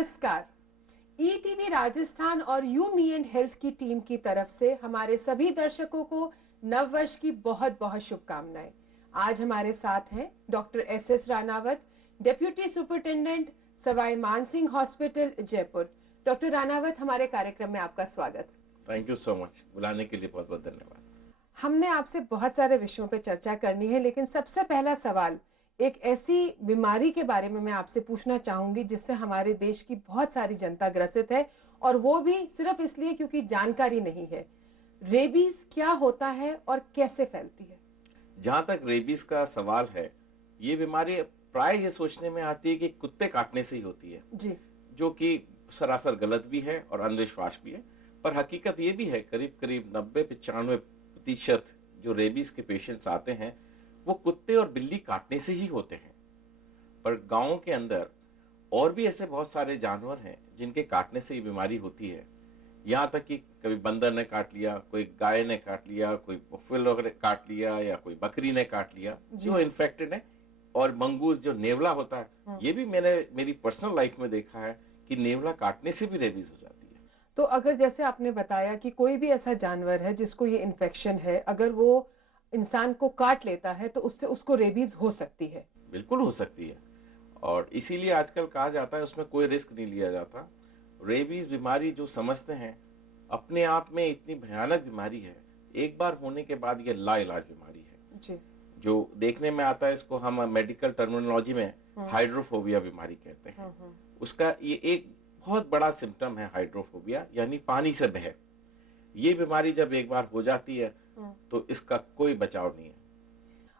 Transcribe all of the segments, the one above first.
नमस्कार। ईटीवी राजस्थान और you me and health की टीम की तरफ से हमारे सभी दर्शकों को नव वर्ष की बहुत बहुत शुभकामनाएं। आज हमारे साथ हैं doctor S Ranaut, deputy superintendent Sawai Mansingh hospital Jaipur. Doctor Ranaut, हमारे कार्यक्रम में आपका स्वागत। थैंक यू सो मच, बुलाने के लिए बहुत बहुत धन्यवाद। हमने आपसे बहुत सारे विषयों पर चर्चा करनी है, लेकिन सबसे पहला सवाल एक ऐसी बीमारी के बारे में मैं आपसे पूछना चाहूंगी जिससे हमारे देश की बहुत सारी जनता ग्रसित है, और वो भी सिर्फ इसलिए क्योंकि जानकारी नहीं है। रेबीज क्या होता है और कैसे फैलती है? जहाँ तक रेबीज का सवाल है, ये बीमारी प्राय ये सोचने में आती है कि कुत्ते काटने से ही होती है जी। जो कि सरासर गलत भी है और अंधविश्वास भी है। पर हकीकत ये भी है, करीब करीब 90-95% जो रेबीज के पेशेंट्स आते हैं वो कुत्ते और बिल्ली काटने से ही होते हैं। पर गाँव के अंदर और भी ऐसे बहुत सारे जानवर हैं जिनके काटने से ये बीमारी होती है। यहाँ तक कि कभी बंदर ने काट लिया, कोई गाय ने काट लिया, कोई बुफेलो वगैरह काट लिया, या कोई बकरी ने काट लिया जो इन्फेक्टेड है। और मंगूस जो नेवला होता है, ये भी मैंने मेरी पर्सनल लाइफ में देखा है कि नेवला काटने से भी रेबीज हो जाती है। तो अगर जैसे आपने बताया कि कोई भी ऐसा जानवर है जिसको ये इन्फेक्शन है, अगर वो इंसान को काट लेता है तो उससे उसको रेबीज हो सकती है? बिल्कुल हो सकती है, और इसीलिए आजकल कहा जाता है उसमें कोई रिस्क नहीं लिया जाता। रेबीज बीमारी जो समझते हैं अपने आप में इतनी भयानक बीमारी है, एक बार होने के बाद ये लाइलाज बीमारी है। जी। जो देखने में आता है, इसको हम मेडिकल टर्मिनोलॉजी में हाइड्रोफोबिया बीमारी कहते हैं। उसका ये एक बहुत बड़ा सिम्टम है हाइड्रोफोबिया, यानी पानी से बह। ये बीमारी जब एक बार हो जाती है तो इसका कोई बचाव नहीं है।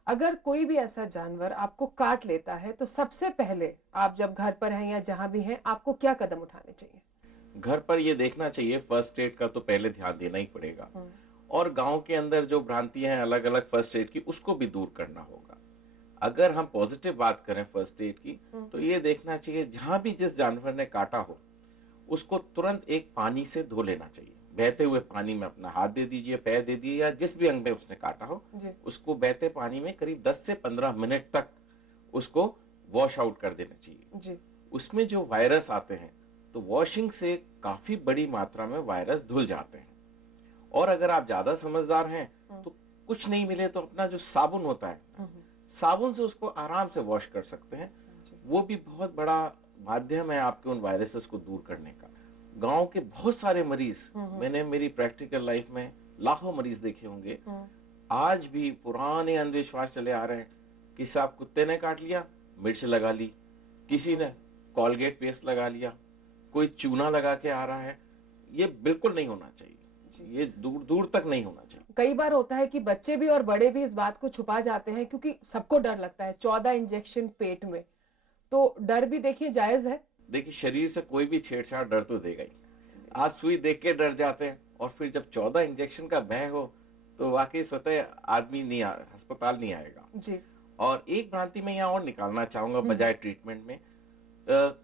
अगर कोई भी ऐसा जानवर आपको काट लेता है तो सबसे पहले आप जब घर पर हैं या जहां भी हैं, आपको क्या कदम उठाने चाहिए? घर पर ये देखना चाहिए, फर्स्ट एड का तो पहले ध्यान देना ही पड़ेगा। और गांव के अंदर जो भ्रांतियां हैं अलग अलग फर्स्ट एड की, उसको भी दूर करना होगा। अगर हम पॉजिटिव बात करें फर्स्ट एड की, तो ये देखना चाहिए जहां भी जिस जानवर ने काटा हो उसको तुरंत एक पानी से धो लेना चाहिए। बहते हुए पानी में अपना हाथ दे दीजिए, पैर दे दीजिए, या जिस भी अंग में उसने काटा हो उसको बहते पानी में करीब 10 से 15 मिनट तक उसको वॉश आउट कर देना चाहिए। उसमें जो वायरस आते हैं तो वॉशिंग से काफी बड़ी मात्रा में वायरस धुल जाते हैं। और अगर आप ज्यादा समझदार हैं तो कुछ नहीं मिले तो अपना जो साबुन होता है, साबुन से उसको आराम से वॉश कर सकते हैं। वो भी बहुत बड़ा माध्यम है आपके उन वायरसेस को दूर करने का। गांव के बहुत सारे मरीज, मैंने मेरी प्रैक्टिकल लाइफ में लाखों मरीज देखे होंगे, आज भी पुराने अंधविश्वास चले आ रहे हैं कि साहब कुत्ते ने काट लिया, मिर्च लगा ली, किसी ने कॉलगेट पेस्ट लगा लिया, कोई चूना लगा के आ रहा है। ये बिल्कुल नहीं होना चाहिए, ये दूर दूर तक नहीं होना चाहिए। कई बार होता है कि बच्चे भी और बड़े भी इस बात को छुपा जाते हैं क्योंकि सबको डर लगता है। 14 इंजेक्शन पेट में, तो डर भी देखिए जायज है। देखिए, शरीर से कोई भी छेड़छाड़ डर तो देगा ही। आज सुई देख के डर जाते हैं, और फिर जब 14 इंजेक्शन का भय हो तो वाकई स्वतः आदमी नहीं अस्पताल नहीं आएगा जी। और एक भ्रांति में यहाँ और निकालना चाहूंगा बजाय ट्रीटमेंट में,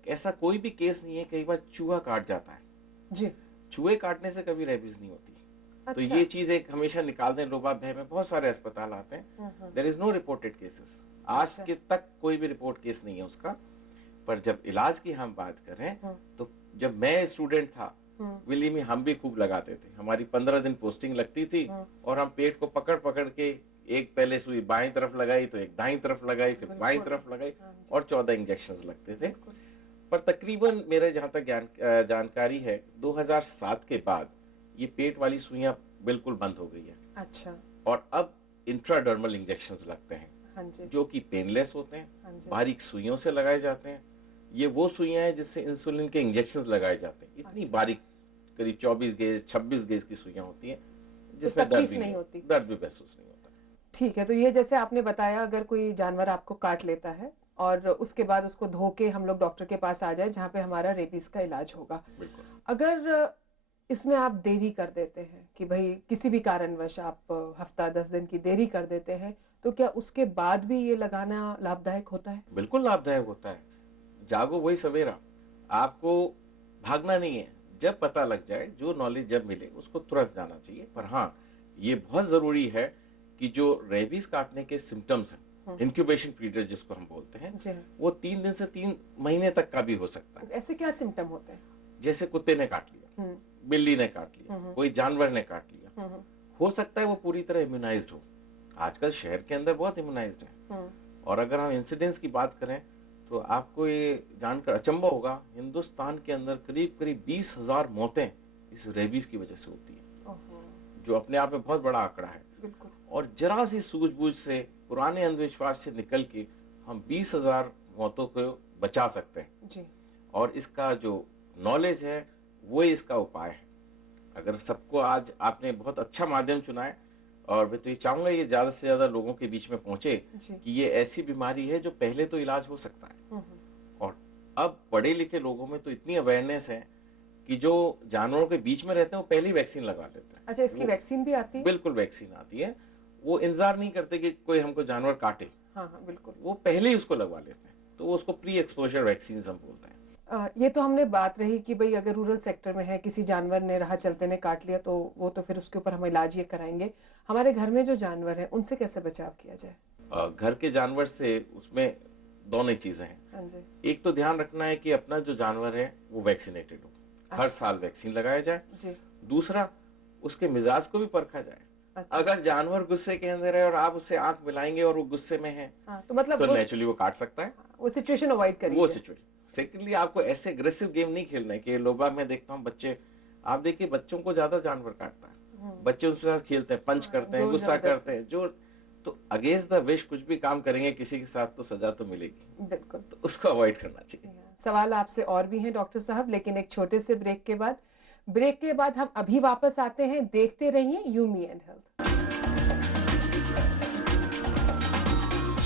ऐसा कोई भी केस नहीं है। कई बार चूहा काट जाता है जी, चूहे काटने से कभी रेबीज नहीं होती। अच्छा। तो ये चीज एक हमेशा निकाल दें लोबा भय में। बहुत सारे अस्पताल आते हैं, there is no reported cases. आज के तक कोई भी रिपोर्ट केस नहीं है उसका। पर जब इलाज की हम बात करें तो जब मैं स्टूडेंट था, विली में हम भी खूब लगाते थे। हमारी 15 दिन पोस्टिंग लगती थी, और हम पेट को पकड़ पकड़ के एक पहले सुई बाएं तरफ लगाई, तो एक दाईं तरफ लगाई, फिर बाएं तरफ लगाई, और 14 इंजेक्शंस लगते थे। पर तकरीबन मेरे जहां तक जानकारी है, 2007 के बाद ये पेट वाली सुइयां बिल्कुल बंद हो गई है। अच्छा। और अब इंट्राडर्मल इंजेक्शंस लगते हैं, जो कि पेनलेस होते हैं, बारीक सुइयों से लगाए जाते हैं। ये वो सुइयां हैं जिससे इंसुलिन के इंजेक्शंस लगाए जाते हैं। इतनी बारीक, करीब 24 गेज 26 गेज की सुइयां होती हैं, जिसमें दर्द भी नहीं होती, दर्द भी महसूस नहीं होता। ठीक है, तो ये जैसे आपने बताया, अगर कोई जानवर आपको काट लेता है और उसके बाद उसको धो के हम लोग डॉक्टर के पास आ जाए जहाँ पे हमारा रेबीज का इलाज होगा। अगर इसमें आप देरी कर देते हैं कि भाई किसी भी कारणवश आप हफ्ता 10 दिन की देरी कर देते हैं, तो क्या उसके बाद भी ये लगाना लाभदायक होता है? बिल्कुल लाभदायक होता है। जागो वही सवेरा। आपको भागना नहीं है, जब पता लग जाए, जो नॉलेज जब मिले उसको तुरंत जाना चाहिए। पर हाँ, ये बहुत जरूरी है कि जो रेबीज काटने के सिम्टम्स हैं इंक्यूबेशन पीरियड जिसको हम बोलते हैं, वो 3 दिन से 3 महीने तक का भी हो सकता है। ऐसे क्या सिम्टम होते हैं? जैसे कुत्ते ने काट लिया, बिल्ली ने काट लिया, कोई जानवर ने काट लिया, हो सकता है वो पूरी तरह इम्यूनाइज्ड हो। आजकल शहर के अंदर बहुत इम्यूनाइज्ड है। और अगर हम इंसिडेंस की बात करें तो आपको ये जानकर अचंभा होगा, हिंदुस्तान के अंदर करीब करीब 20,000 मौतें इस रेबीज की वजह से होती है, जो अपने आप में बहुत बड़ा आंकड़ा है। बिल्कुल। और जरा सी सूझबूझ से, पुराने अंधविश्वास से निकल के हम 20,000 मौतों को बचा सकते हैं जी। और इसका जो नॉलेज है वो ही इसका उपाय है। अगर सबको, आज आपने बहुत अच्छा माध्यम चुना है और मैं तो ये चाहूंगा ये ज्यादा से ज्यादा लोगों के बीच में पहुंचे कि ये ऐसी बीमारी है जो पहले तो इलाज हो सकता है। और अब पढ़े लिखे लोगों में तो इतनी अवेयरनेस है कि जो जानवरों के बीच में रहते हैं वो पहली वैक्सीन लगा लेते हैं। अच्छा, इसकी वैक्सीन भी आती है? बिल्कुल वैक्सीन आती है। वो इंतजार नहीं करते कि कोई हमको जानवर काटे। हाँ हाँ बिल्कुल, वो पहले ही उसको लगवा लेते हैं, तो वो उसको प्री एक्सपोजर वैक्सीन हम बोलते हैं। ये तो हमने बात रही कि भाई अगर रूरल सेक्टर में है, किसी जानवर ने राह चलते ने काट लिया तो वो तो फिर उसके ऊपर हम इलाज ये कराएंगे। हमारे घर में जो जानवर है उनसे कैसे बचाव किया जाए? घर के जानवर से उसमें दोनों ही चीजें हैं। हाँ जी। एक तो ध्यान रखना है कि अपना जो जानवर है वो वैक्सीनेटेड हो, हर साल वैक्सीन लगाया जाए जी। दूसरा, उसके मिजाज को भी परखा जाए। अच्छा। अगर जानवर गुस्से के अंदर है और आप उससे आंख मिलाएंगे और वो गुस्से में है, तो मतलब तो नेचुरली वो काट सकता है। वो सिचुएशन अवॉइड करिए। वो सिचुएशन। सेकेंडली, आपको ऐसे एग्रेसिव गेम नहीं खेलना है कि लोग मैं देखता हूँ बच्चे, आप देखिए बच्चों को ज्यादा जानवर काटता है, बच्चे उनके साथ खेलते हैं, पंच करते हैं, गुस्सा करते हैं, जो तो अगेंस्ट द विश कुछ भी काम करेंगे किसी के साथ तो सजा तो मिलेगी। बिल्कुल, तो उसको अवॉइड करना चाहिए। सवाल आपसे और भी हैं डॉक्टर साहब, लेकिन एक छोटे से ब्रेक के बाद हम अभी वापस आते हैं। देखते रहिए यू मी एंड हेल्थ।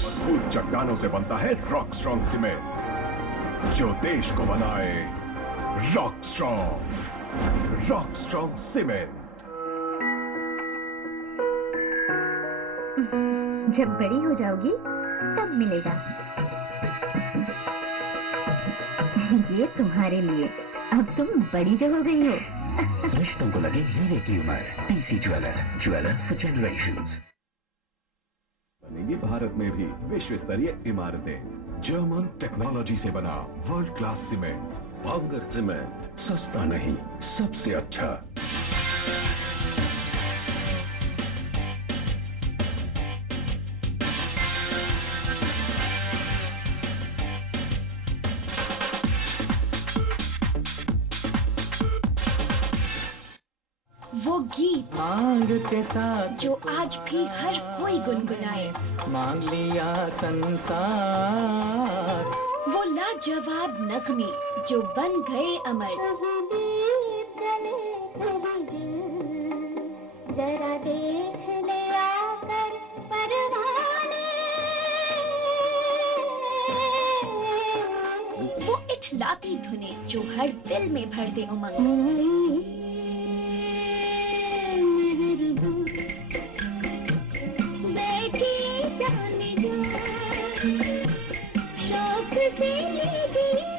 मजबूत चट्टानों से बनता है रॉक स्ट्रॉन्ग सीमेंट, जो देश को बनाए रॉक स्ट्रॉन्ग सीमेंट। जब बड़ी हो जाओगी तब मिलेगा। ये तुम्हारे लिए, अब तुम बड़ी जो हो गई हो। रिश्तों को लगे हीरे की उम्र। TC jeweller for generations. बनेगी भारत में भी विश्व स्तरीय इमारतें। जर्मन टेक्नोलॉजी से बना वर्ल्ड क्लास सीमेंट। भांगर सीमेंट, सस्ता नहीं, सबसे अच्छा। वो गीत मांग के साथ जो आज भी हर कोई गुनगुनाए, मांग लिया संसार। वो लाजवाब नगमे जो बन गए अमर। जरा देख ले आकर परवाने। वो इठलाती धुनें जो हर दिल में भर दे उमंग।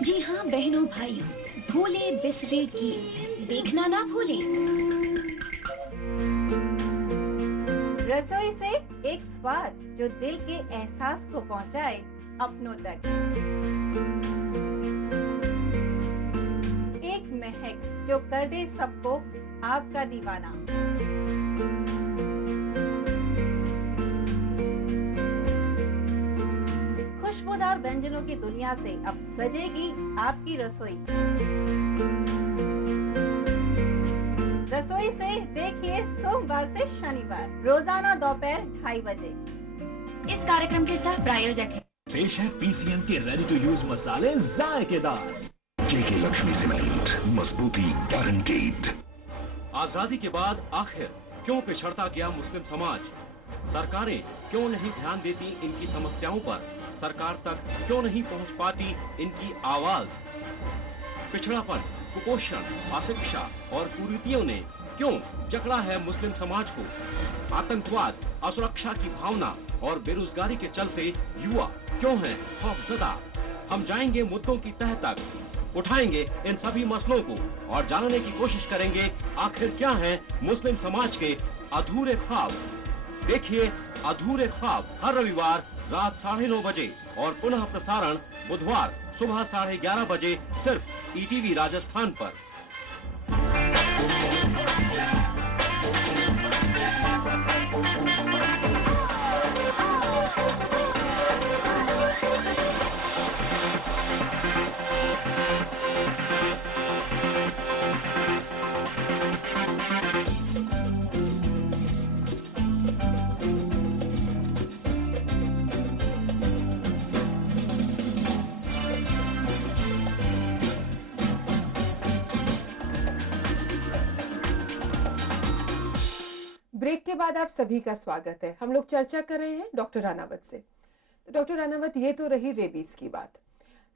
जी हाँ बहनों भाइयों, भूले बिसरे गीत देखना ना भूलें। रसोई से एक स्वाद जो दिल के एहसास को पहुंचाए अपनों तक। एक महक जो कर दे सबको आपका दीवाना। खुशबूदार व्यंजनों की दुनिया से अब सजेगी आपकी रसोई। रसोई से देखिए सोमवार से शनिवार रोजाना दोपहर 2:30 बजे। इस कार्यक्रम के सह प्रायोजक हैं। पेश है पीसीएम के रेडी टू यूज मसाले जायकेदार। जेके लक्ष्मी सीमेंट, मजबूती गारंटीड। आजादी के बाद आखिर क्यों पिछड़ता गया मुस्लिम समाज? सरकारें क्यों नहीं ध्यान देती इनकी समस्याओं पर? सरकार तक क्यों नहीं पहुंच पाती इनकी आवाज? पिछड़ापन, कुपोषण, अशिक्षा और कुरीतियों ने क्यों जकड़ा है मुस्लिम समाज को? आतंकवाद, असुरक्षा की भावना और बेरोजगारी के चलते युवा क्यों हैं खौफजदा? हम जाएंगे मुद्दों की तह तक, उठाएंगे इन सभी मसलों को और जानने की कोशिश करेंगे आखिर क्या हैं मुस्लिम समाज के अधूरे ख्वाब। देखिए अधूरे ख्वाब हर रविवार रात 9:30 बजे और पुनः प्रसारण बुधवार सुबह 11:30 बजे सिर्फ ईटीवी राजस्थान पर। ब्रेक के बाद आप सभी का स्वागत है। हम लोग चर्चा कर रहे हैं डॉक्टर रानावत से। तो डॉक्टर रानावत, ये तो रही रेबीज की बात।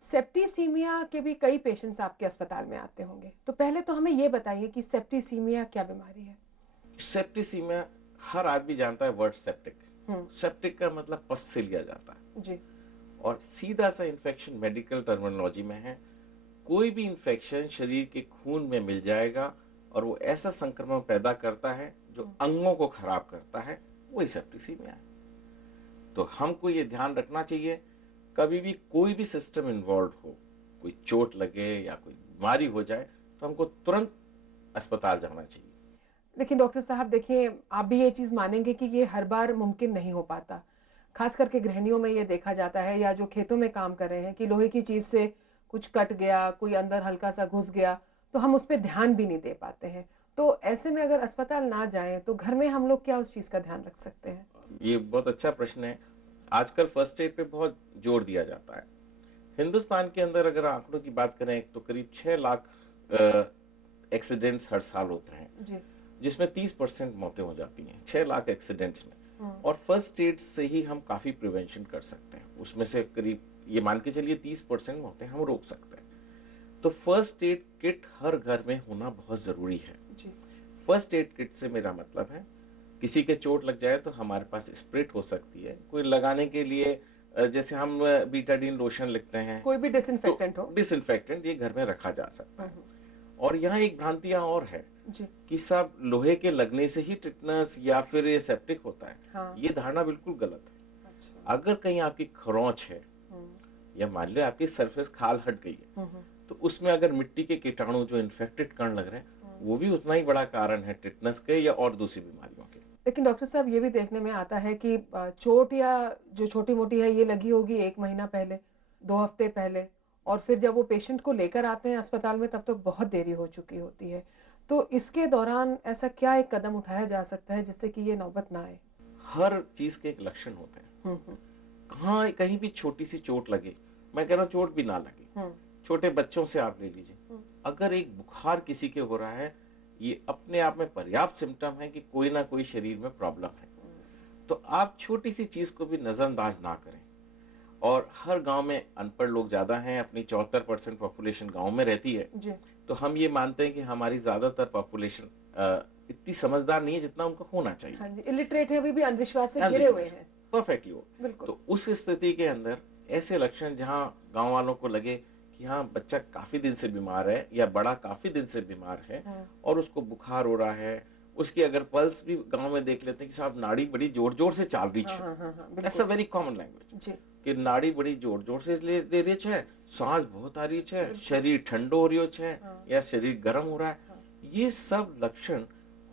सेप्टिसीमिया के भी कई पेशेंट्स आपके अस्पताल में आते होंगे, तो पहले तो हमें ये बताइए कि सेप्टिसीमिया क्या बीमारी है? सेप्टिसीमिया हर आदमी जानता है वर्ड सेप्टिक। सेप्टिक का मतलब पस से लिया जाता है जी। और सीधा सा इन्फेक्शन मेडिकल टर्मिनोलॉजी में है, कोई भी इन्फेक्शन शरीर के खून में मिल जाएगा और वो ऐसा संक्रमण पैदा करता है जो अंगों को खराब करता है, वही सेप्टिसीमिया है। तो हमको ये ध्यान रखना चाहिए, कभी भी कोई भी सिस्टम इन्वॉल्व हो, कोई चोट लगे या कोई बीमारी हो जाए तो हमको तुरंत अस्पताल जाना चाहिए। लेकिन डॉक्टर साहब देखिए, आप भी ये चीज मानेंगे कि ये हर बार मुमकिन नहीं हो पाता। खास करके गृहिणियों में ये देखा जाता है, या जो खेतों में काम कर रहे हैं, कि लोहे की चीज से कुछ कट गया, कोई अंदर हल्का सा घुस गया, तो हम उस पर ध्यान भी नहीं दे पाते हैं। तो ऐसे में अगर अस्पताल ना जाएं तो घर में हम लोग क्या उस चीज का ध्यान रख सकते हैं? ये बहुत अच्छा प्रश्न है। आजकल फर्स्ट एड पे बहुत जोर दिया जाता है। हिंदुस्तान के अंदर अगर आंकड़ों की बात करें तो करीब 6 लाख एक्सीडेंट्स हर साल होते हैं जी। जिसमें 30% मौतें हो जाती हैं 6 लाख एक्सीडेंट्स में। और फर्स्ट एड से ही हम काफी प्रिवेंशन कर सकते हैं, उसमें से करीब ये मान के चलिए 30% मौतें हम रोक सकते हैं। तो फर्स्ट एड किट हर घर में होना बहुत जरूरी है जी। फर्स्ट एड किट से मेरा मतलब है, किसी के चोट लग जाए तो हमारे पास स्प्रिट हो सकती है, कोई लगाने के लिए जैसे हम बीटाडीन लोशन लिखते हैं, कोई भी डिसइंफेक्टेंट हो, डिसइंफेक्टेंट ये घर में रखा जा सकता है। और यहाँ एक भ्रांतियां और है जी। कि सब लोहे के लगने से ही टिटनस या फिर ये सेप्टिक होता है। हाँ। ये धारणा बिल्कुल गलत है। अच्छा। अगर कहीं आपकी खरोंच है या मान लो आपकी सरफेस खाल हट गई है, तो उसमें अगर मिट्टी के कीटाणु जो इन्फेक्टेड कण लग रहे हैं, वो भी उतना ही बड़ा कारण है टिटनस के या और दूसरी बीमारियों के। लेकिन डॉक्टर साहब, ये भी देखने में आता है कि चोट या जो छोटी मोटी है ये लगी होगी 1 महीना पहले, 2 हफ्ते पहले, और फिर जब वो पेशेंट को लेकर आते हैं अस्पताल में तब तक बहुत देरी हो चुकी होती है। तो इसके दौरान ऐसा क्या एक कदम उठाया जा सकता है जिससे कि ये नौबत ना आए? हर चीज के एक लक्षण होते हैं। कहाँ कहीं भी छोटी सी चोट लगे, मैं कह रहा हूँ चोट भी ना लगे, छोटे बच्चों से आप ले लीजिए, अगर एक बुखार किसी के हो रहा है, ये अपने आप में पर्याप्त सिम्टम है कि कोई ना कोई शरीर में प्रॉब्लम है। तो आप छोटी सी चीज को भी नजरअंदाज ना करें। और हर गांव में अनपढ़ लोग ज्यादा हैं, अपनी 74% पॉपुलेशन गांव में रहती है जी। तो हम ये मानते हैं कि हमारी ज्यादातर पॉपुलेशन इतनी समझदार नहीं है जितना उनको होना चाहिए। हाँ जी, इलिटरेट है, अभी भी अंधविश्वास से घिरे हुए हैं। परफेक्टली वो। तो उस स्थिति के अंदर ऐसे लक्षण जहाँ गांव वालों को लगे कि हाँ बच्चा काफी दिन से बीमार है या बड़ा काफी दिन से बीमार है और उसको बुखार हो रहा है, उसकी अगर पल्स भी गांव में देख लेते हैं कि साहब नाड़ी बड़ी जोर जोर से चाल रही है, that's a very common language कि नाड़ी बड़ी जोर जोर से ले रही है, सांस बहुत आ रही है, शरीर ठंडो हो रही है या शरीर गर्म हो रहा है। ये सब लक्षण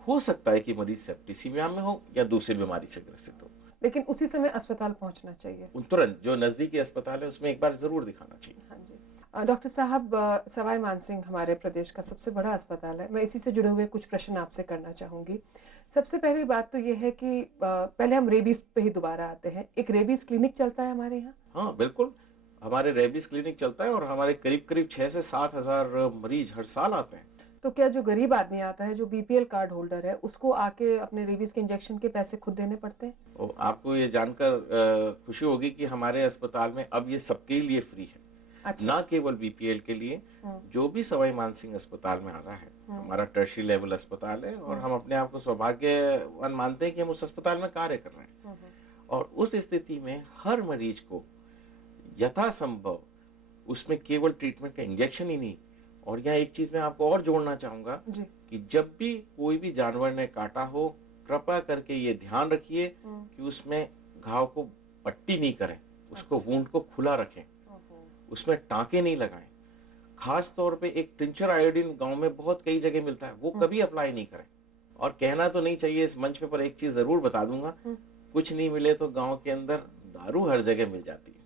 हो सकता है कि मरीज सेप्टिसीमिया में हो या दूसरी बीमारी से ग्रसित हो, लेकिन उसी समय अस्पताल पहुंचना चाहिए। तुरंत जो नजदीकी अस्पताल है उसमें एक बार जरूर दिखाना चाहिए। हाँ जी। डॉक्टर साहब, सवाई मानसिंह हमारे प्रदेश का सबसे बड़ा अस्पताल है। मैं इसी से जुड़े हुए कुछ प्रश्न आपसे करना चाहूंगी। सबसे पहली बात तो ये है कि पहले हम रेबीज पे ही दोबारा आते हैं। एक रेबीज क्लिनिक चलता है हमारे यहाँ? हाँ बिल्कुल, हमारे रेबीज क्लिनिक चलता है और हमारे करीब करीब 6 से 7 हजार मरीज हर साल आते हैं। तो क्या जो गरीब आदमी आता है, जो बीपीएल कार्ड होल्डर है, उसको आके अपने रेबीज के इंजेक्शन के पैसे खुद देने पड़ते हैं? और आपको ये जानकर खुशी होगी कि हमारे अस्पताल में अब ये सबके लिए फ्री है। अच्छा। ना केवल बीपीएल के लिए, जो भी सवाई मानसिंह अस्पताल में आ रहा है, हमारा टर्शियरी लेवल अस्पताल है और हम अपने आप को सौभाग्यवान मानते हैं कि हम उस अस्पताल में कार्य कर रहे हैं। और उस स्थिति में हर मरीज को यथासंभव उसमें केवल ट्रीटमेंट का इंजेक्शन ही नहीं, और यहाँ एक चीज मैं आपको और जोड़ना चाहूंगा कि जब भी कोई भी जानवर ने काटा हो, कृपया करके ये ध्यान रखिए कि उसमें घाव को पट्टी नहीं करें, उसको वुंड को खुला रखें, उसमें टांके नहीं लगाएं। खास तौर पे एक टिंचर आयोडीन गांव में बहुत कई जगह मिलता है, वो कभी अप्लाई नहीं करें। और कहना तो नहीं चाहिए इस मंच पे, पर एक चीज जरूर बता दूंगा, कुछ नहीं मिले तो गांव के अंदर दारू हर जगह मिल जाती है।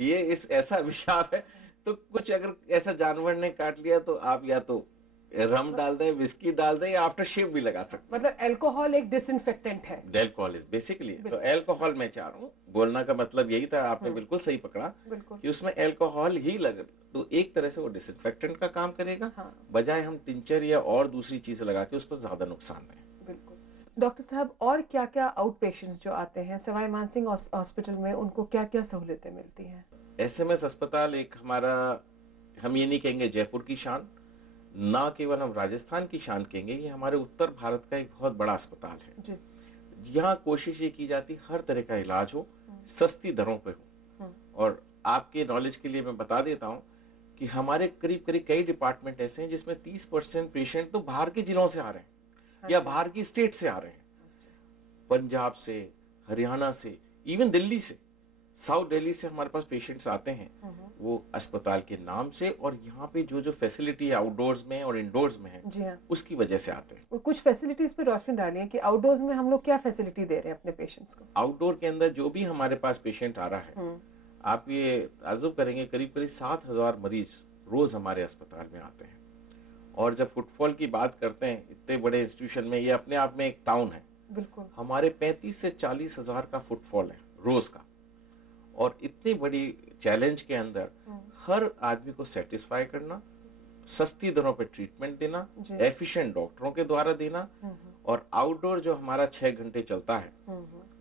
ये इस ऐसा अभिशाप है, तो कुछ अगर ऐसा जानवर ने काट लिया तो आप या तो रम डाल दें, विस्की डाल दें, या आफ्टर शेव भी लगा सकते हैं। मतलब अल्कोहल एक डिसइंफेक्टेंट है। अल्कोहल इज बेसिकली, तो अल्कोहल मैं चाह रहा हूँ बोलना का मतलब यही था, आपने बिल्कुल सही पकड़ा कि उसमें अल्कोहल ही लग, तो एक तरह से वो डिसइंफेक्टेंट का काम करेगा, बजाय हम टिंचर या और दूसरी चीज लगा के उसको ज्यादा नुकसान दें। बिल्कुल। डॉक्टर साहब, और क्या क्या आउट पेशेंट्स जो आते हैं सवाई मानसिंह हॉस्पिटल में, उनको क्या क्या सहूलियतें मिलती हैं? एसएमएस अस्पताल एक हमारा, हम ये नहीं कहेंगे जयपुर की शान, ना केवल हम राजस्थान की शान कहेंगे, ये हमारे उत्तर भारत का एक बहुत बड़ा अस्पताल है। यहाँ कोशिश ये की जाती हर तरह का इलाज हो, सस्ती दरों पे हो। और आपके नॉलेज के लिए मैं बता देता हूँ कि हमारे करीब करीब कई डिपार्टमेंट ऐसे हैं जिसमें 30% पेशेंट तो बाहर के जिलों से आ रहे हैं या बाहर की स्टेट से आ रहे हैं, पंजाब से, हरियाणा से, इवन दिल्ली से, साउथ दिल्ली से हमारे पास पेशेंट्स आते हैं, वो अस्पताल के नाम से और यहाँ पे जो जो फैसिलिटी है आउटडोर्स में और इंडोर्स में है, जी हाँ, उसकी वजह से आते हैं। कुछ फैसिलिटीज पे रोशनी डालिए कि आउटडोर्स में हम लोग क्या फैसिलिटी दे रहे हैं अपने पेशेंट्स को। आउटडोर के अंदर जो भी हमारे पास पेशेंट आ रहा है, आप ये ताज्जुब करेंगे, करीब करीब 7,000 मरीज रोज हमारे अस्पताल में आते हैं। और जब फुटफॉल की बात करते हैं, इतने बड़े इंस्टीट्यूशन में, ये अपने आप में एक टाउन है, बिल्कुल, हमारे 35 से 40 हजार का फुटफॉल है रोज का। और इतनी बड़ी चैलेंज के अंदर हर आदमी को सेटिस्फाई करना, सस्ती दरों पे ट्रीटमेंट देना, एफिशिएंट डॉक्टरों के द्वारा देना, और आउटडोर जो हमारा 6 घंटे चलता है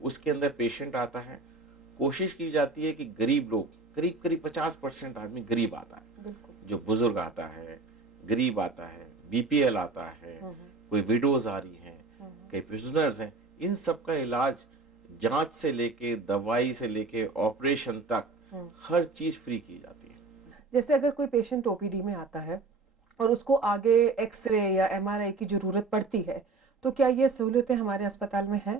उसके अंदर पेशेंट आता है, कोशिश की जाती है कि गरीब लोग, करीब करीब 50% आदमी गरीब आता है, जो बुजुर्ग आता है, गरीब आता है, बीपीएल आता है, कोई विडोज आ रही हैं, कई प्रिजनर्स हैं, इन सब का इलाज जांच से लेके दवाई से लेके ऑपरेशन तक हर चीज फ्री की जाती है। जैसे अगर कोई पेशेंट ओपीडी में आता है और उसको आगे एक्सरे या एमआरआई की जरूरत पड़ती है, तो क्या ये सहूलियतें हमारे अस्पताल में हैं?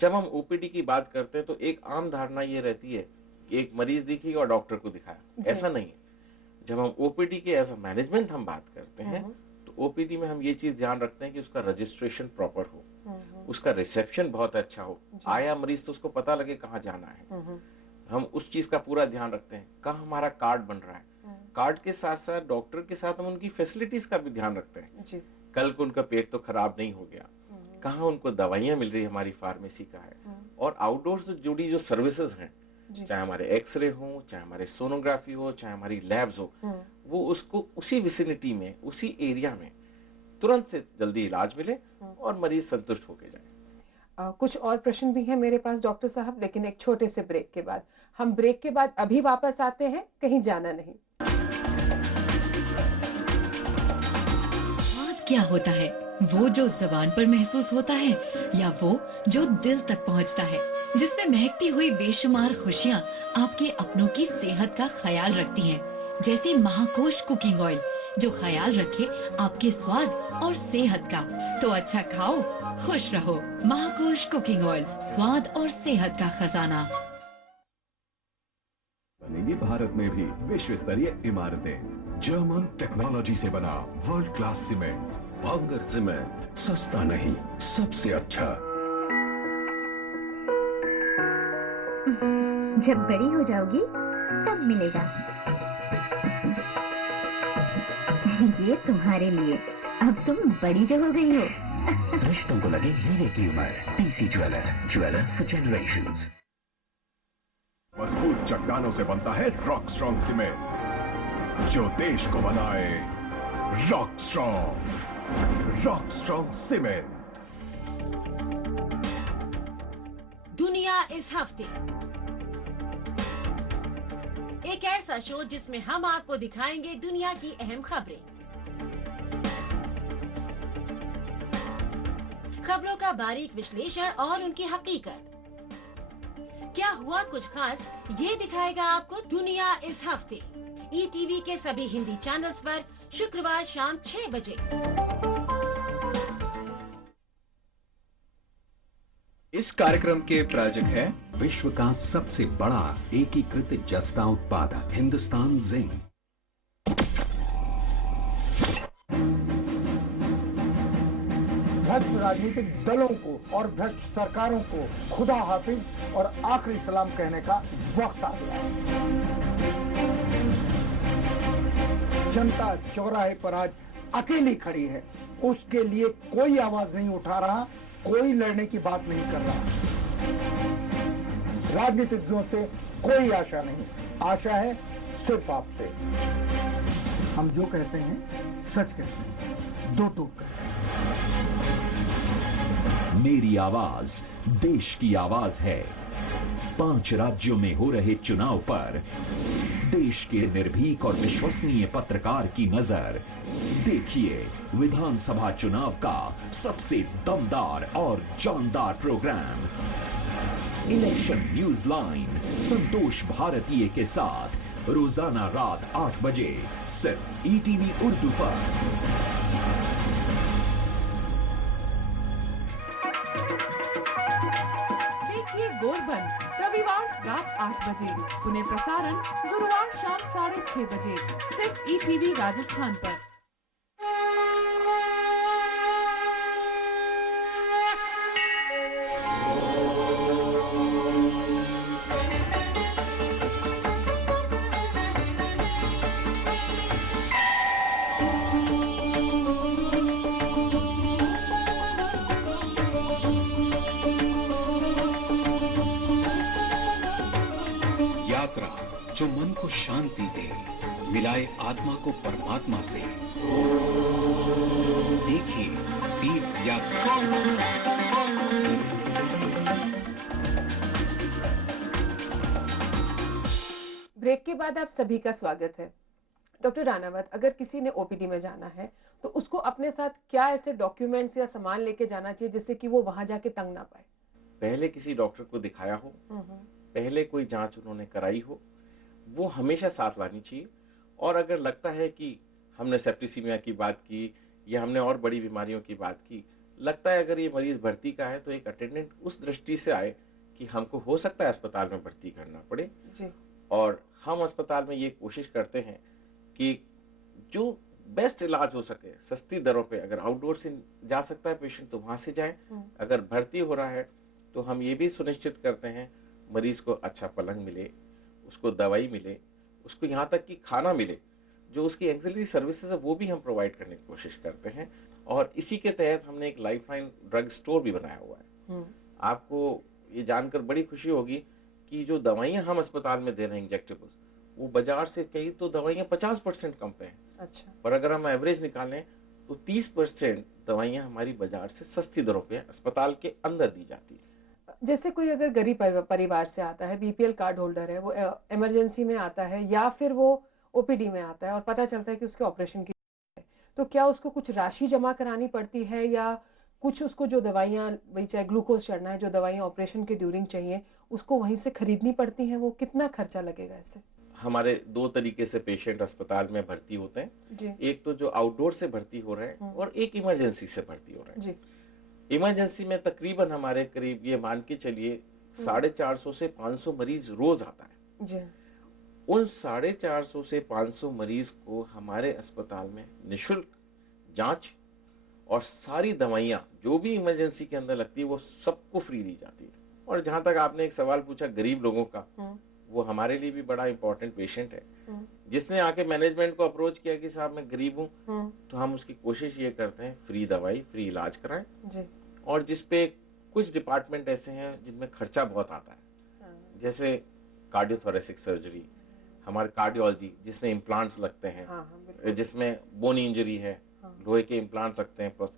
जब हम ओपीडी की बात करते हैं तो एक आम धारणा ये रहती है कि एक मरीज दिखी और डॉक्टर को दिखाया, ऐसा नहीं है। जब हम ओपीडी के एज अ मैनेजमेंट हम बात करते हैं तो ओपीडी में हम ये चीज ध्यान रखते हैं कि उसका रजिस्ट्रेशन प्रॉपर हो, उसका रिसेप्शन बहुत अच्छा हो, आया मरीज तो उसको पता लगे कहाँ जाना है, हम उस चीज का पूरा ध्यान रखते हैं। कहाँ हमारा कार्ड बन रहा है, कार्ड के साथ साथ डॉक्टर के साथ हम उनकी फैसिलिटीज का भी ध्यान रखते हैं। कल को उनका पेट तो खराब नहीं हो गया, कहाँ उनको दवाइयाँ मिल रही हमारी फार्मेसी का है। और आउटडोर से जुड़ी जो सर्विसेज हैं, चाहे हमारे एक्सरे हो, चाहे हमारे सोनोग्राफी हो, चाहे हमारी लैब्स हो, वो उसको उसी विसिनिटी में, उसी एरिया में तुरंत से जल्दी इलाज मिले और मरीज संतुष्ट होके जाए। कुछ और प्रश्न भी हैं मेरे पास डॉक्टर साहब, लेकिन एक छोटे से ब्रेक के बाद। हम ब्रेक के बाद अभी वापस आते हैं, कहीं जाना नहीं। स्वाद क्या होता है? वो जो ज़बान पर महसूस होता है या वो जो दिल तक पहुंचता है, जिसमें महकती हुई बेशुमार खुशियां आपके अपनों की सेहत का ख्याल रखती हैं, जैसे महाकोश कुकिंग ऑयल, जो ख्याल रखे आपके स्वाद और सेहत का। तो अच्छा खाओ, खुश रहो। महाकोश कुकिंग ऑयल, स्वाद और सेहत का खजाना। बनेगी भारत में भी विश्व स्तरीय इमारतें। जर्मन टेक्नोलॉजी से बना वर्ल्ड क्लास सीमेंट। भांगर सीमेंट, सस्ता नहीं, सबसे अच्छा। जब बड़ी हो जाओगी तब मिलेगा। ये तुम्हारे लिए, अब तुम बड़ी जो हो गई हो। रिश्तों को लगे हीरे की उम्र। TC jeweller, jeweller for generations. मजबूत चट्टानों से बनता है रॉक स्ट्रॉन्ग सीमेंट, जो देश को बनाए rock strong. Rock strong cement. दुनिया इस हफ्ते, एक ऐसा शो जिसमें हम आपको दिखाएंगे दुनिया की अहम खबरें, खबरों का बारीक विश्लेषण और उनकी हकीकत। क्या हुआ कुछ खास, ये दिखाएगा आपको दुनिया इस हफ्ते। ईटीवी के सभी हिंदी चैनल्स पर शुक्रवार शाम 6 बजे। इस कार्यक्रम के प्रायोजक हैं विश्व का सबसे बड़ा एकीकृत जस्ता उत्पादक हिंदुस्तान जिंक। भ्रष्ट राजनीतिक दलों को और भ्रष्ट सरकारों को खुदा हाफिज और आखिरी सलाम कहने का वक्त आ गया है। जनता चौराहे पर आज अकेली खड़ी है, उसके लिए कोई आवाज नहीं उठा रहा, कोई लड़ने की बात नहीं कर रहा। राजनीतिज्ञों से कोई आशा नहीं, आशा है सिर्फ आपसे। हम जो कहते हैं सच कहते हैं, दो टूक कहते हैं। मेरी आवाज देश की आवाज है। 5 राज्यों में हो रहे चुनाव पर देश के निर्भीक और विश्वसनीय पत्रकार की नजर। देखिए विधानसभा चुनाव का सबसे दमदार और जानदार प्रोग्राम इलेक्शन न्यूज लाइन संतोष भारतीय के साथ रोजाना रात 8 बजे सिर्फ ईटीवी उर्दू पर। गोरबंद रविवार रात 8 बजे, पुनः प्रसारण गुरुवार शाम 6:30 बजे, सिर्फ ईटीवी राजस्थान पर। जो मन को शांति दे, मिलाए आत्मा को परमात्मा से। देखिए तीर्थ यात्रा। ब्रेक के बाद आप सभी का स्वागत है। डॉक्टर रानावत, अगर किसी ने ओपीडी में जाना है तो उसको अपने साथ क्या ऐसे डॉक्यूमेंट्स या सामान लेके जाना चाहिए जिससे कि वो वहां जाके तंग ना पाए? पहले किसी डॉक्टर को दिखाया हो, पहले कोई जांच उन्होंने कराई हो, वो हमेशा साथ लानी चाहिए। और अगर लगता है कि हमने सेप्टिसीमिया की बात की या हमने और बड़ी बीमारियों की बात की, लगता है अगर ये मरीज भर्ती का है तो एक अटेंडेंट उस दृष्टि से आए कि हमको हो सकता है अस्पताल में भर्ती करना पड़े जी। और हम अस्पताल में ये कोशिश करते हैं कि जो बेस्ट इलाज हो सके सस्ती दरों पे, अगर आउटडोर से जा सकता है पेशेंट तो वहाँ से जाए, अगर भर्ती हो रहा है तो हम ये भी सुनिश्चित करते हैं मरीज को अच्छा पलंग मिले, उसको दवाई मिले, उसको यहाँ तक कि खाना मिले, जो उसकी एक्सिलरी सर्विसेज है वो भी हम प्रोवाइड करने की कोशिश करते हैं। और इसी के तहत हमने एक लाइफलाइन ड्रग स्टोर भी बनाया हुआ है। आपको ये जानकर बड़ी खुशी होगी कि जो दवाइयाँ हम अस्पताल में दे रहे हैं इंजेक्टेबल्स, वो बाजार से कई तो दवाइयाँ 50% कम पे हैं। अच्छा। पर अगर हम एवरेज निकालें तो 30% दवाइयाँ हमारी बाजार से सस्ती दरों पे अस्पताल के अंदर दी जाती है। जैसे कोई अगर गरीब परिवार से आता है, बीपीएल कार्ड होल्डर है, वो इमरजेंसी में आता है या फिर वो ओपीडी में आता है और पता चलता है कि उसके ऑपरेशन की है, तो क्या उसको कुछ राशि जमा करानी पड़ती है या कुछ उसको जो दवाइयाँ, वही चाहे ग्लूकोज चढ़ना है, जो दवाइयाँ ऑपरेशन के ड्यूरिंग चाहिए उसको वहीं से खरीदनी पड़ती हैं? वो कितना खर्चा लगेगा इससे? हमारे 2 तरीके से पेशेंट अस्पताल में भर्ती होते हैं जी। एक तो जो आउटडोर से भर्ती हो रहे हैं और एक इमरजेंसी से भर्ती हो रहे हैं जी। इमरजेंसी में तकरीबन हमारे करीब ये मान के चलिए 450 से 500 मरीज रोज आता है जी। उन 450 से 500 मरीज को हमारे अस्पताल में निशुल्क जांच और सारी दवाइयाँ जो भी इमरजेंसी के अंदर लगती है वो सबको फ्री दी जाती है। और जहाँ तक आपने एक सवाल पूछा गरीब लोगों का, वो हमारे लिए भी बड़ा इंपॉर्टेंट पेशेंट है। जिसने आके मैनेजमेंट को अप्रोच किया कि साहब मैं गरीब हूँ, तो हम उसकी कोशिश ये करते हैं फ्री दवाई फ्री इलाज कराएं जी। और जिसपे कुछ डिपार्टमेंट ऐसे हैं जिनमें खर्चा बहुत आता है, जैसे कार्डियोथोरेसिक सर्जरी, हमारे कार्डियोलॉजी जिसमें इम्प्लांट्स लगते हैं, जिसमें बोनी इंजरी है, लोहे के इम्प्लांट्स लगते हैं, तो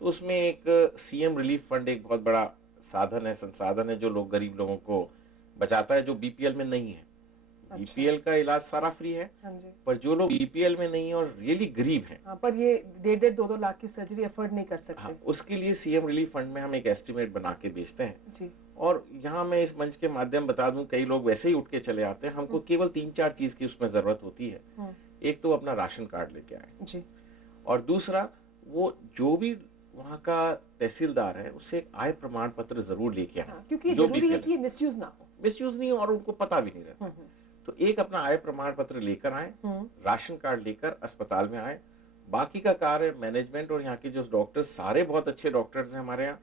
उसमें एक सीएम रिलीफ फंड एक बहुत बड़ा साधन है, संसाधन है जो लोग गरीब लोगों को बचाता है जो बीपीएल में नहीं है। अच्छा। बीपीएल का इलाज सारा फ्री है। हाँ जी। पर जो लोग बीपीएल में नहीं है और रियली गरीब हैं, हाँ, पर ये 1.5-2 लाख की सर्जरी अफोर्ड नहीं कर सकते। हाँ, उसके लिए सीएम रिलीफ फंड में हम एक एस्टिमेट बना के बेचते हैं जी। और यहाँ मैं इस मंच के माध्यम बता दूं, कई लोग वैसे ही उठ के चले आते हैं, हमको केवल 3-4 चीज की उसमें जरूरत होती है। एक तो अपना राशन कार्ड लेके आए जी। और दूसरा वो जो भी वहाँ का तहसीलदार है उससे एक आय प्रमाण पत्र जरूर लेके आए। क्योंकि ये जो जरूरी भी है कि ये मिसयूज ना हो। मिसयूज नहीं हो और उनको पता भी नहीं रहता। तो एक अपना आय प्रमाण पत्र लेकर आए, राशन कार्ड लेकर अस्पताल में आए। बाकी का कार्य मैनेजमेंट और यहाँ के जो डॉक्टर्स, सारे बहुत अच्छे डॉक्टर्स हैं हमारे यहाँ,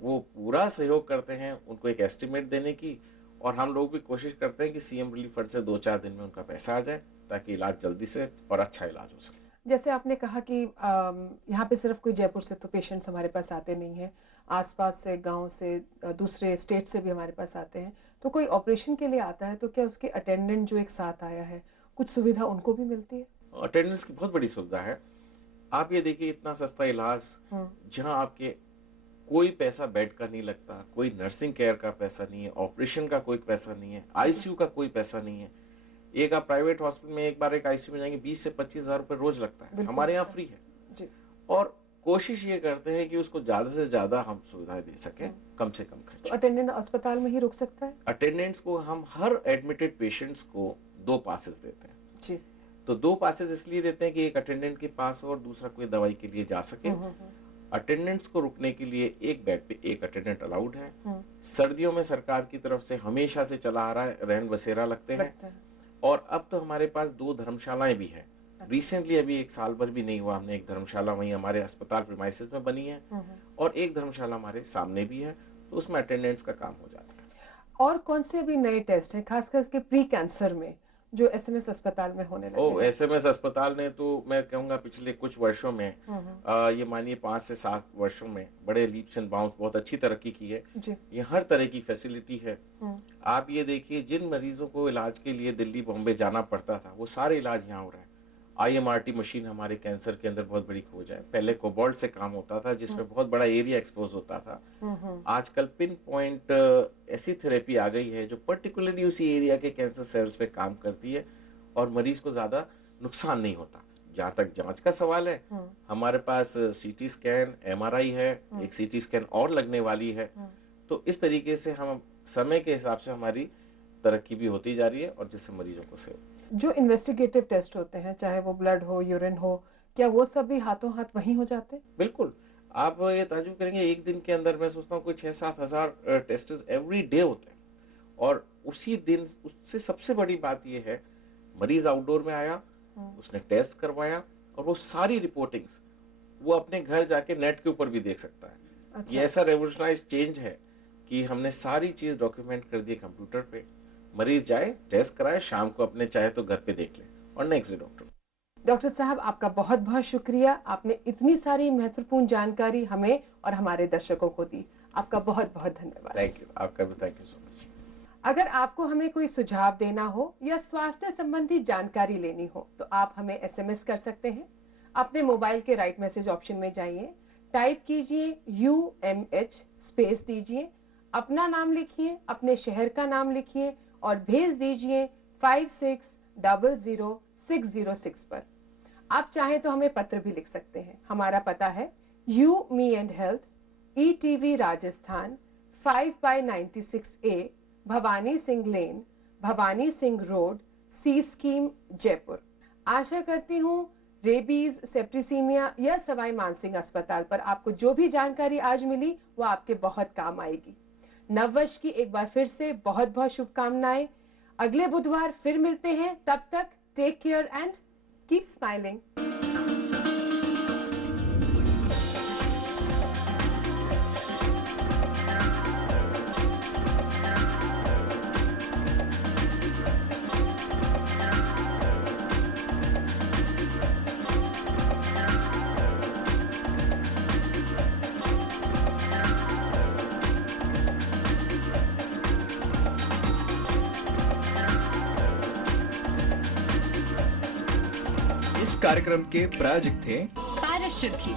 वो पूरा सहयोग करते हैं उनको एक एस्टिमेट देने की। और हम लोग भी कोशिश करते हैं कि सीएम रिलीफ फंड से 2-4 दिन में उनका पैसा आ जाए ताकि इलाज जल्दी से और अच्छा इलाज हो सके। जैसे आपने कहा कि यहाँ पे सिर्फ कोई जयपुर से तो पेशेंट्स हमारे पास आते नहीं हैं, आसपास से, गांव से, दूसरे स्टेट से भी हमारे पास आते हैं। तो कोई ऑपरेशन के लिए आता है तो क्या उसके अटेंडेंट जो एक साथ आया है, कुछ सुविधा उनको भी मिलती है? अटेंडेंस की बहुत बड़ी सुविधा है। आप ये देखिए, इतना सस्ता इलाज जहाँ आपके कोई पैसा बेड का नहीं लगता, कोई नर्सिंग केयर का पैसा नहीं है, ऑपरेशन का कोई पैसा नहीं है, आईसीयू का कोई पैसा नहीं है। एक आप प्राइवेट हॉस्पिटल में एक बार एक आईसीयू में जाएंगे 20 से 25 हजार रुपए रोज लगता है, हमारे यहाँ फ्री है जी। और कोशिश ये करते हैं कि उसको ज्यादा से ज्यादा हम सुविधाएं दे सकें, कम से कम खर्च। तो अटेंडेंट अस्पताल में ही रुक सकता है? अटेंडेंट्स को हम हर एडमिटेड पेशेंट्स को 2 पासेस देते हैं जी। तो 2 पासेस इसलिए देते हैं कि एक अटेंडेंट के पास हो और दूसरा कोई दवाई के लिए जा सके। अटेंडेंट्स को रुकने के लिए एक बेड पे एक अटेंडेंट अलाउड है। सर्दियों में सरकार की तरफ से हमेशा से चला आ रहा है, रैन बसेरा लगते हैं। और अब तो हमारे पास 2 धर्मशालाएं भी हैं। रिसेंटली अभी 1 साल भर भी नहीं हुआ, हमने एक धर्मशाला वहीं हमारे अस्पताल प्रीमाइसेस में बनी है और एक धर्मशाला हमारे सामने भी है, तो उसमें अटेंडेंट्स का काम हो जाता है। और कौन से भी नए टेस्ट हैं खासकर के प्री कैंसर में जो एसएमएस अस्पताल में होने लगे हैं? एसएमएस अस्पताल ने तो मैं कहूँगा पिछले कुछ वर्षों में ये मानिए 5 से 7 वर्षों में बड़े लीप्स एंड बाउंड्स, बहुत अच्छी तरक्की की है जी। ये हर तरह की फैसिलिटी है। आप ये देखिए, जिन मरीजों को इलाज के लिए दिल्ली बॉम्बे जाना पड़ता था वो सारे इलाज यहाँ हो रहे हैं। IMRT मशीन हमारे कैंसर के अंदर बहुत बड़ी खोज है। पहले कोबाल्ट से काम होता था जिसमें बहुत बड़ा एरिया एक्सपोज होता था। आजकल पिन पॉइंट ऐसी थेरेपी आ गई है जो पर्टिकुलरली उसी एरिया के कैंसर सेल्स पे काम करती है और मरीज को ज्यादा नुकसान नहीं होता। जहाँ तक जांच का सवाल है, हमारे पास CT स्कैन, MRI है, एक CT स्कैन और लगने वाली है। तो इस तरीके से हम समय के हिसाब से हमारी तरक्की भी होती जा रही है और जिससे मरीजों को सेव। जो इन्वेस्टिगेटिव टेस्ट होते हैं, चाहे वो ब्लड हो, यूरिन हो, क्या वो सब भी हाथों हाथ वहीं हो जाते हैं? बिल्कुल। आप ये ताजुब करेंगे, एक दिन के अंदर मैं सोचता हूँ कोई 6-7 हजार टेस्ट एवरी डे होते हैं और उसी दिन। उससे सबसे बड़ी बात ये है, मरीज आउटडोर में आया, उसने टेस्ट करवाया और वो सारी रिपोर्टिंग्स वो अपने घर जाके नेट के ऊपर भी देख सकता है। अच्छा। ये ऐसा रेवोल्यूशनाइज चेंज है कि हमने सारी चीज डॉक्यूमेंट कर दी कंप्यूटर पे। मरीज जाए, टेस्ट कराए, शाम को अपने चाहे तो घर पे देख ले और नेक्स्ट डे डॉक्टर साहब, आपका बहुत बहुत शुक्रिया। आपने इतनी सारी महत्वपूर्ण जानकारी हमें और हमारे दर्शकों को दी। आपका बहुत बहुत धन्यवाद। Thank you. आपका भी थैंक यू सो मच। अगर आपको हमें कोई सुझाव देना हो या स्वास्थ्य संबंधी जानकारी लेनी हो तो आप हमें SMS कर सकते हैं। अपने मोबाइल के राइट मैसेज ऑप्शन में जाइए, टाइप कीजिए UMH, स्पेस दीजिए, अपना नाम लिखिए, अपने शहर का नाम लिखिए और भेज दीजिए 56000606 पर। आप चाहें तो हमें पत्र भी लिख सकते हैं। हमारा पता है You, Me and Health, ETV Rajasthan, 5/96A, Bhavani Singh lane, Bhavani Singh road, C scheme, Jaipur. आशा करती हूँ रेबीज, सेप्टिसीमिया या सवाई मानसिंह अस्पताल पर आपको जो भी जानकारी आज मिली वो आपके बहुत काम आएगी। नववर्ष की एक बार फिर से बहुत बहुत शुभकामनाएं। अगले बुधवार फिर मिलते हैं, तब तक take care and keep smiling. कार्यक्रम के प्रायोजक थे पारस शुद्धि।